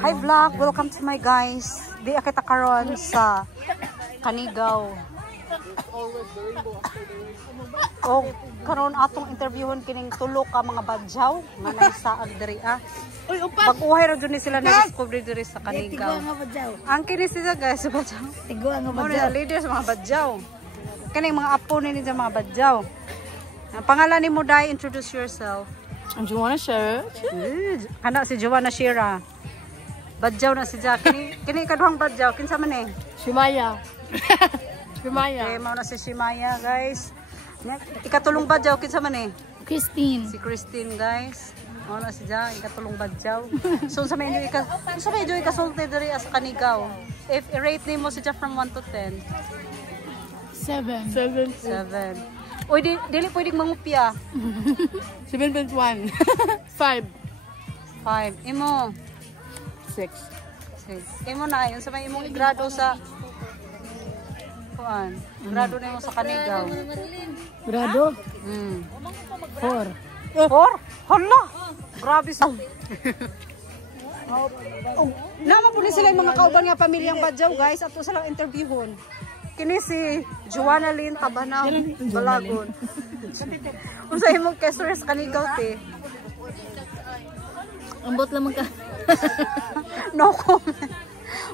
Hi vlog, welcome to my guys. Di kita karon sa Kanigaw. O karon atong interviewon kining tulo ka mga badyaw nga naisaag diri ah. Pag-uhay ra jud ni sila na discover diri sa Kanigaw. Ang kini sila guys, badyaw. Tigo ang badyaw. Leaders mga badyaw. Kaning mga apo ni sa mga badyaw. Ang pangalan nimo dai, introduce yourself. I'm Joanna Shira. Kana si Joanna Shira. Badyaw na si Jack. Kini kaduhang badyaw kinsa man eh? Shimaya. Shimaya. Okay, mao na si Shimaya, guys. Ikatulong badyaw kinsa man eh? Christine. Si Christine, guys. Mao na si Jack, ikatulong badyaw. So sa medyo ikasulti diri sa Kanigaw. If i-rate nimo si Jack from 1 to 10. 7. 7. Uy, dili pwedeng mangupya. 7.1. 5. 5. Imo. 6. Imo na yun sa may imong grado sa kuan. Grado na mo sa Kanigaw. Grado? 4. 4? Hala. Grabe sa. Naman po sila yung mga kauban nga pamilyang badyaw, guys. Ato silang interviewon. Kini si Joanna Lynn Tabanaw Balagon. Unsa imong kestor sa Kanigaw te? Ambot lamang ka. No comment.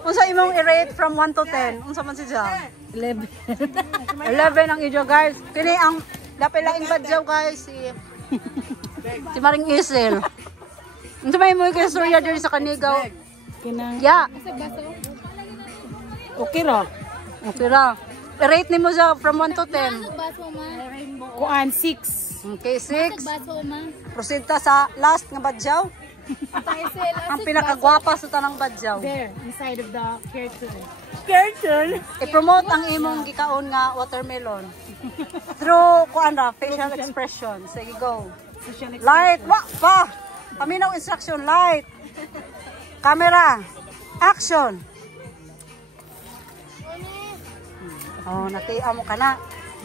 Unsa imong i-rate from 1 to 10? Unsa man si Jam? 11. 11 ang ijo, guys. Kini ang lapilaing badyaw, guys, si Maring Isel. Unsa may imong kestorya diri sa Kanigaw? Kinang. Ya. Okay ra. Okay ra. I-rate nimo siya from 1 to 10. Kuan 6. Okay, 6. Proceed ta sa last nga badyaw. Ang pinakagwapa sa tanang badyaw. There, inside of the curtain. Curtain? I-promote ang imong gikaon nga watermelon. Through kuan ra, facial expression. Sige, go. Light, pa. Paminaw instruction, light. Camera. Action. Oh, natiya mo ka na.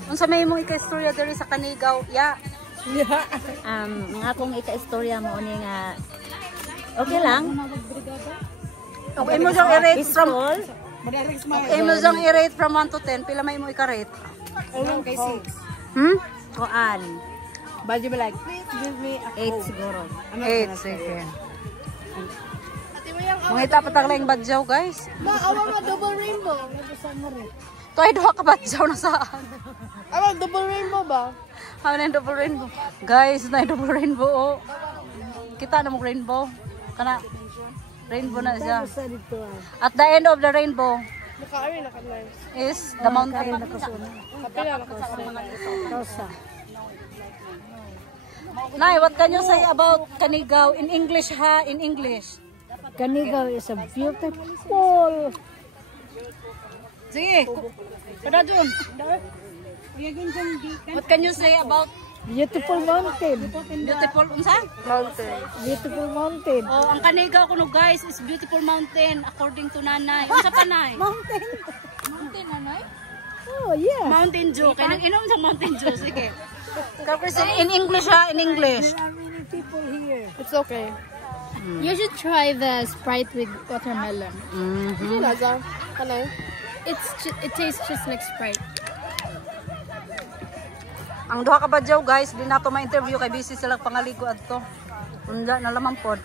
Unsa may imong ika-istorya diri sa Kanigaw? Ya. Ang akong ika-istorya mo ni nga okay lang. Okay, mo jang i-rate from mo jang i-rate from 1 to 10, pila may imong ika-rate? Ayun kay 6. Kuan. But you be like, give me a 8 siguro. 8, sige. Mangita pa taglayng badyaw, guys. Awa nga double rainbow. To ay duha ka badyaw na saan? Awa double rainbow ba? Ano na yung double rainbow? Guys, na yung double rainbow, oh. Kita na mo rainbow. Kana, rainbow na siya. At the end of the rainbow is the mountain. Nay, what can you say about Kanigaw in English, ha? In English. Kanigaw is a beautiful. Sige, kada dun. What can you say about Beautiful mountain. beautiful, unsa? Mountain. Beautiful mountain. Oh, ang Kanigaw kuno, guys, is beautiful mountain according to Nanay. Unsa pa, Nay? Mountain. Mountain, Nanay? Oh, yeah. Mountain Dew. Kaya nag-inom sa Mountain Dew. Sige. In English, ha? In English. There are many people here. It's okay. You should try the Sprite with watermelon. It tastes just like Sprite. Ang duha ka badyaw, guys, di nato ma-interview kay busy sila pangaligo adto. Unda na lamang pod.